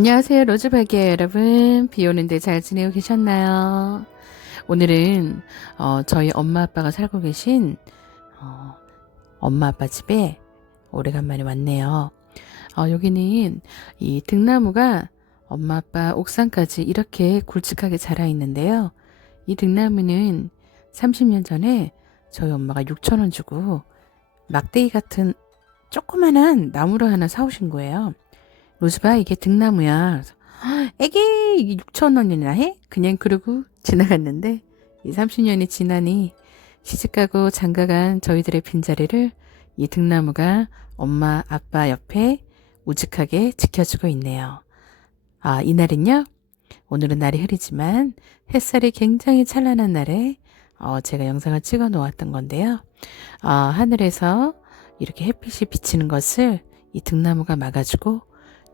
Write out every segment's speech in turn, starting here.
안녕하세요. 로즈박이에요, 여러분. 비 오는데 잘 지내고 계셨나요? 오늘은, 어, 저희 엄마 아빠가 살고 계신, 어, 엄마 아빠 집에 오래간만에 왔네요. 어, 여기는 이 등나무가 엄마 아빠 옥상까지 이렇게 굵직하게 자라 있는데요. 이 등나무는 30년 전에 저희 엄마가 6천원 주고 막대기 같은 조그만한 나무를 하나 사오신 거예요. 로즈바 이게 등나무야. 그래서, "헉, 애기 이게 6천 원이나 해? 그냥 그러고 지나갔는데 이 30년이 지나니 시집가고 장가간 저희들의 빈자리를 이 등나무가 엄마 아빠 옆에 우직하게 지켜주고 있네요. 아 이날은요. 오늘은 날이 흐리지만 햇살이 굉장히 찬란한 날에 어, 제가 영상을 찍어 놓았던 건데요. 아, 하늘에서 이렇게 햇빛이 비치는 것을 이 등나무가 막아주고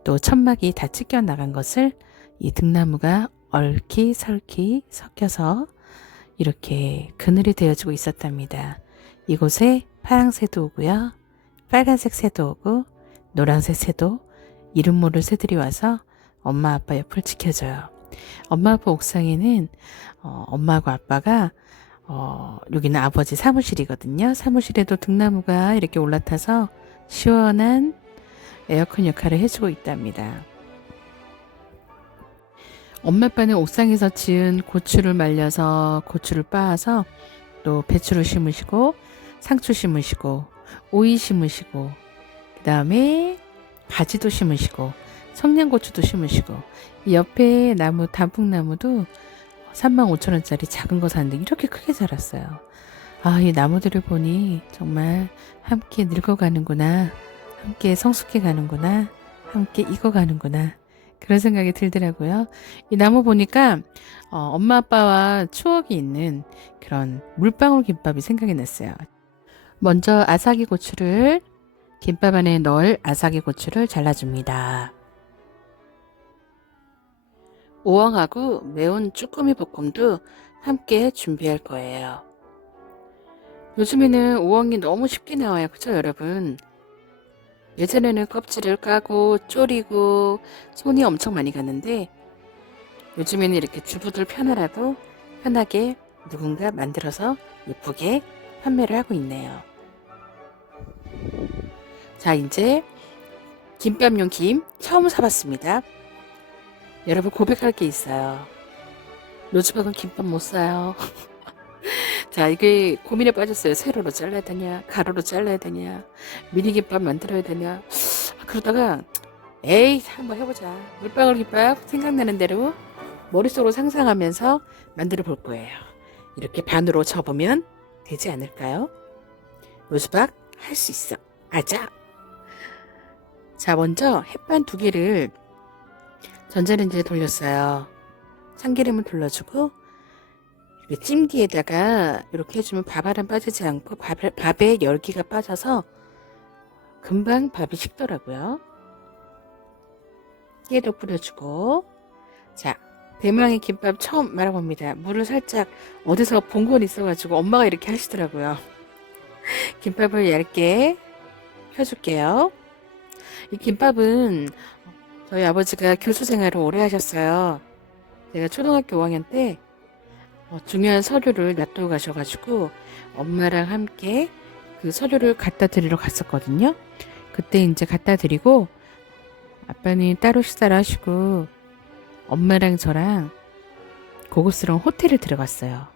또 천막이 다 찢겨 나간 것을 이 등나무가 얽히설키 섞여서 이렇게 그늘이 되어주고 있었답니다. 이곳에 파랑새도 오고요. 빨간색 새도 오고 노란색 새도 이름 모를 새들이 와서 엄마 아빠 옆을 지켜줘요. 엄마 아빠 옥상에는 어, 엄마하고 아빠가 어, 여기는 아버지 사무실이거든요. 사무실에도 등나무가 이렇게 올라타서 시원한 에어컨 역할을 해주고 있답니다. 엄마 아빠는 옥상에서 지은 고추를 말려서 고추를 빻아서 또 배추를 심으시고 상추 심으시고 오이 심으시고 그 다음에 가지도 심으시고 청양고추도 심으시고 이 옆에 나무 단풍나무도 3만 5천 원짜리 작은 거 샀는데 이렇게 크게 자랐어요. 아, 이 나무들을 보니 정말 함께 늙어가는구나. 함께 성숙해 가는구나. 함께 익어가는구나. 그런 생각이 들더라고요. 이 나무 보니까 어, 엄마 아빠와 추억이 있는 그런 물방울 김밥이 생각이 났어요. 먼저 아삭이 고추를 김밥 안에 넣을 아삭이 고추를 잘라줍니다. 오왕하고 매운 쭈꾸미 볶음도 함께 준비할 거예요. 요즘에는 오왕이 너무 쉽게 나와요. 그죠, 여러분? 예전에는 껍질을 까고 졸이고 손이 엄청 많이 갔는데 요즘에는 이렇게 주부들 편하라도 편하게 누군가 만들어서 예쁘게 판매를 하고 있네요. 자, 이제 김밥용 김 처음 사봤습니다. 여러분 고백할 게 있어요. 로즈박은 김밥 못 사요. 자, 이게 고민에 빠졌어요. 세로로 잘라야 되냐, 가로로 잘라야 되냐, 미니김밥 만들어야 되냐. 아, 그러다가, 에이, 한번 해보자. 물방울 김밥 생각나는 대로 머릿속으로 상상하면서 만들어 볼 거예요. 이렇게 반으로 접으면 되지 않을까요? 로즈박 할 수 있어. 아자. 자, 먼저 햇반 두 개를 전자레인지에 돌렸어요. 참기름을 둘러주고 찜기에다가 이렇게 해주면 밥알은 빠지지 않고 밥, 밥에 열기가 빠져서 금방 밥이 식더라고요. 깨도 뿌려주고 자 대망의 김밥 처음 말아봅니다. 물을 살짝 어디서 본 건 있어가지고 엄마가 이렇게 하시더라고요. 김밥을 얇게 펴줄게요. 이 김밥은 저희 아버지가 교수 생활을 오래 하셨어요. 제가 초등학교 5학년 때 어, 중요한 서류를 놔두고 가셔가지고 엄마랑 함께 그 서류를 갖다 드리러 갔었거든요. 그때 이제 갖다 드리고 아빠는 따로 식사를 하시고 엄마랑 저랑 고급스러운 호텔을 들어갔어요.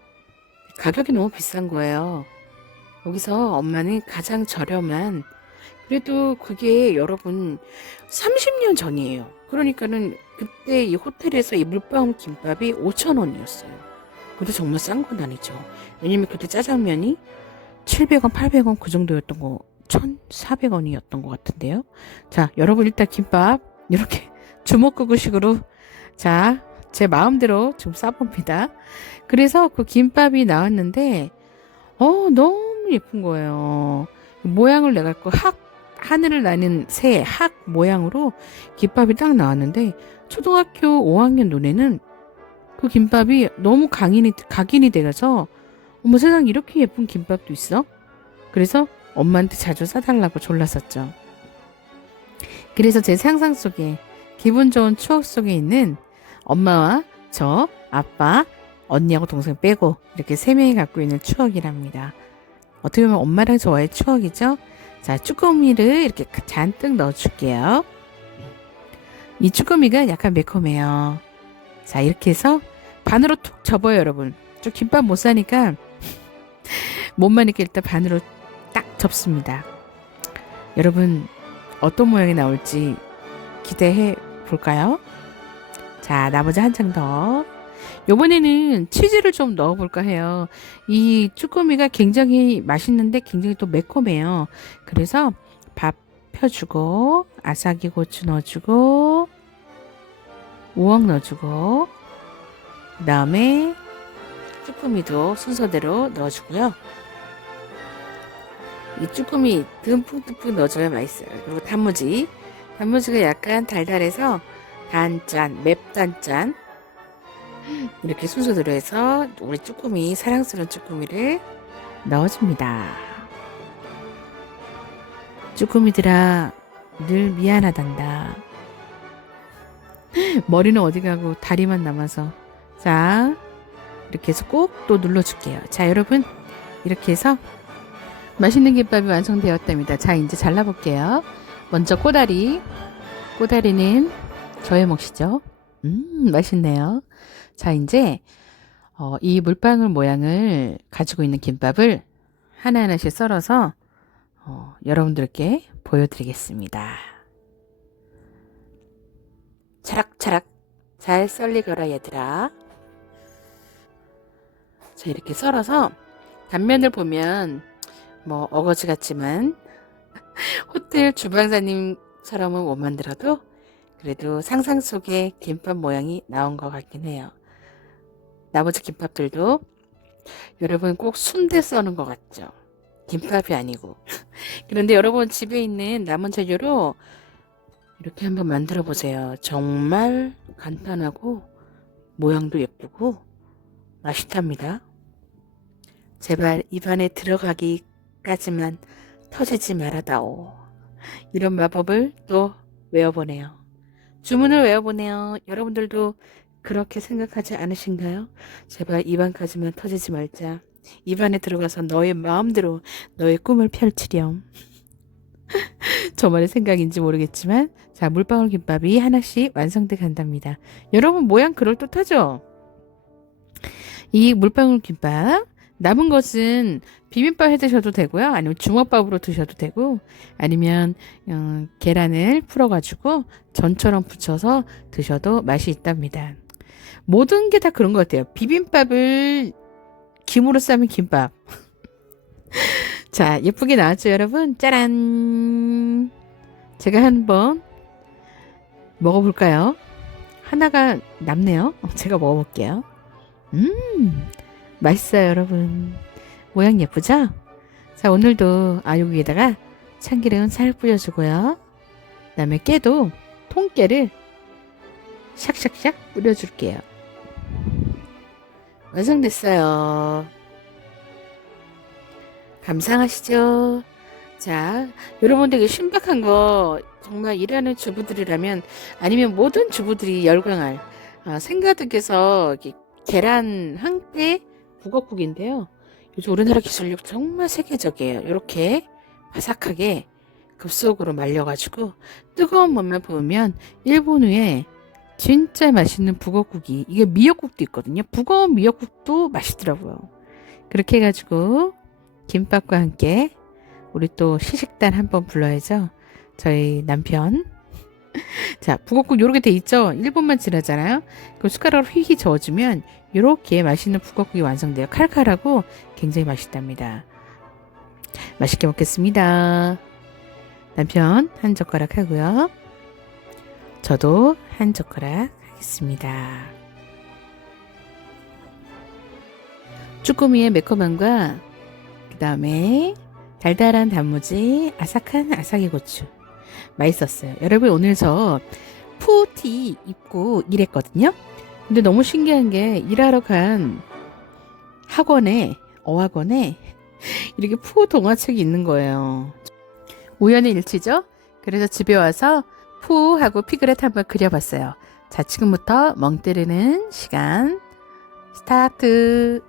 가격이 너무 비싼 거예요. 여기서 엄마는 가장 저렴한 그래도 그게 여러분 30년 전이에요. 그러니까는 그때 이 호텔에서 이 물방울 김밥이 5,000원이었어요. 그래도 정말 싼 건 아니죠. 왜냐면 그때 짜장면이 700원, 800원 그 정도였던 거, 1,400원이었던 것 같은데요. 자, 여러분 일단 김밥 이렇게 주먹구구식으로 자, 제 마음대로 좀 싸봅니다. 그래서 그 김밥이 나왔는데, 어, 너무 예쁜 거예요. 모양을 내가 그 학, 하늘을 나는 새, 학 모양으로 김밥이 딱 나왔는데, 초등학교 5학년 눈에는 그 김밥이 너무 강인이, 각인이 돼가서, 어머 세상 이렇게 예쁜 김밥도 있어? 그래서 엄마한테 자주 사달라고 졸랐었죠. 그래서 제 상상 속에 기분 좋은 추억 속에 있는 엄마와 저, 아빠, 언니하고 동생 빼고 이렇게 세 명이 갖고 있는 추억이랍니다. 어떻게 보면 엄마랑 저와의 추억이죠. 자, 쭈꾸미를 이렇게 잔뜩 넣어줄게요. 이 쭈꾸미가 약간 매콤해요. 자, 이렇게 해서 반으로 툭 접어요, 여러분. 저 김밥 못 사니까 몸만 이렇게 일단 반으로 딱 접습니다. 여러분, 어떤 모양이 나올지 기대해 볼까요? 자, 나머지 한 장 더. 요번에는 치즈를 좀 넣어볼까 해요. 이 쭈꾸미가 굉장히 맛있는데 굉장히 또 매콤해요. 그래서 밥 펴주고, 아삭이 고추 넣어주고, 우엉 넣어주고, 그 다음에 쭈꾸미도 순서대로 넣어주고요. 이 쭈꾸미 듬뿍듬뿍 넣어줘야 맛있어요. 그리고 단무지. 단무지가 약간 달달해서 단짠, 맵단짠. 이렇게 순서대로 해서 우리 쭈꾸미, 사랑스러운 쭈꾸미를 넣어줍니다. 쭈꾸미들아, 늘 미안하단다. 머리는 어디 가고 다리만 남아서. 자, 이렇게 해서 꼭또 눌러줄게요. 자, 여러분. 이렇게 해서 맛있는 김밥이 완성되었답니다. 자, 이제 잘라볼게요. 먼저 꼬다리. 꼬다리는 저의 몫이죠. 음, 맛있네요. 자, 이제, 어, 이 물방울 모양을 가지고 있는 김밥을 하나하나씩 썰어서, 어, 여러분들께 보여드리겠습니다. 차락차락 잘 썰리거라, 얘들아. 자, 이렇게 썰어서 단면을 보면 뭐 어거지 같지만 호텔 주방장님처럼은 못 만들어도 그래도 상상 속에 김밥 모양이 나온 것 같긴 해요. 나머지 김밥들도 여러분 꼭 순대 써는 것 같죠? 김밥이 아니고. 그런데 여러분 집에 있는 남은 재료로 이렇게 한번 만들어 보세요. 정말 간단하고 모양도 예쁘고 맛있답니다. 제발 입안에 들어가기까지만 터지지 말아다오. 이런 마법을 또 외워보네요. 주문을 외워보네요. 여러분들도 그렇게 생각하지 않으신가요? 제발 입안까지만 터지지 말자. 입안에 들어가서 너의 마음대로 너의 꿈을 펼치렴. 저만의 생각인지 모르겠지만, 자, 물방울 김밥이 하나씩 완성돼 간답니다. 여러분, 모양 그럴듯하죠? 이 물방울 김밥, 남은 것은 비빔밥 해 드셔도 되고요. 아니면 주먹밥으로 드셔도 되고, 아니면 어, 계란을 풀어가지고 전처럼 부쳐서 드셔도 맛이 있답니다. 모든 게 다 그런 것 같아요. 비빔밥을 김으로 싸면 김밥. 자, 예쁘게 나왔죠, 여러분? 짜란! 제가 한번 먹어볼까요? 하나가 남네요. 제가 먹어볼게요. 음, 맛있어요, 여러분. 모양 예쁘죠? 자, 오늘도 아육 위에다가 참기름 살 뿌려주고요. 그 다음에 깨도 통깨를 샥샥샥 뿌려줄게요. 완성됐어요. 감상하시죠. 자, 여러분들 신박한 거 정말 일하는 주부들이라면 아니면 모든 주부들이 열광할 아, 생가득에서 계란 한개 북엇국인데요. 요즘 우리나라 기술력 정말 세계적이에요. 이렇게 바삭하게 급속으로 말려가지고 뜨거운 물만 부으면 1분 후에 진짜 맛있는 북엇국이 이게 미역국도 있거든요. 북어 미역국도 맛있더라고요. 그렇게 해가지고 김밥과 함께 우리 또 시식단 한번 불러야죠. 저희 남편. 자, 북엇국 요렇게 돼 있죠? 1분만 지나잖아요. 그 숟가락으로 휘휘 저어주면 요렇게 맛있는 북엇국이 완성돼요. 칼칼하고 굉장히 맛있답니다. 맛있게 먹겠습니다. 남편 한 젓가락 하고요. 저도 한 젓가락 하겠습니다. 쭈꾸미의 매콤함과 그 다음에 달달한 단무지, 아삭한 아삭이 고추. 맛있었어요. 여러분, 오늘 저 푸티 입고 일했거든요. 근데 너무 신기한 게 일하러 간 학원에, 어학원에 이렇게 푸 동화책이 있는 거예요. 우연의 일치죠? 그래서 집에 와서 푸 하고 피그렛 한번 그려봤어요. 자, 지금부터 멍 때리는 시간 스타트.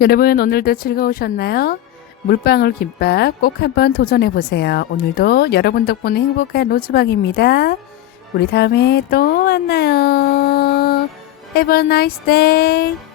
여러분 오늘도 즐거우셨나요? 물방울 김밥 꼭 한번 도전해 보세요. 오늘도 여러분 덕분에 행복한 로즈박입니다. 우리 다음에 또 만나요. Have a nice day.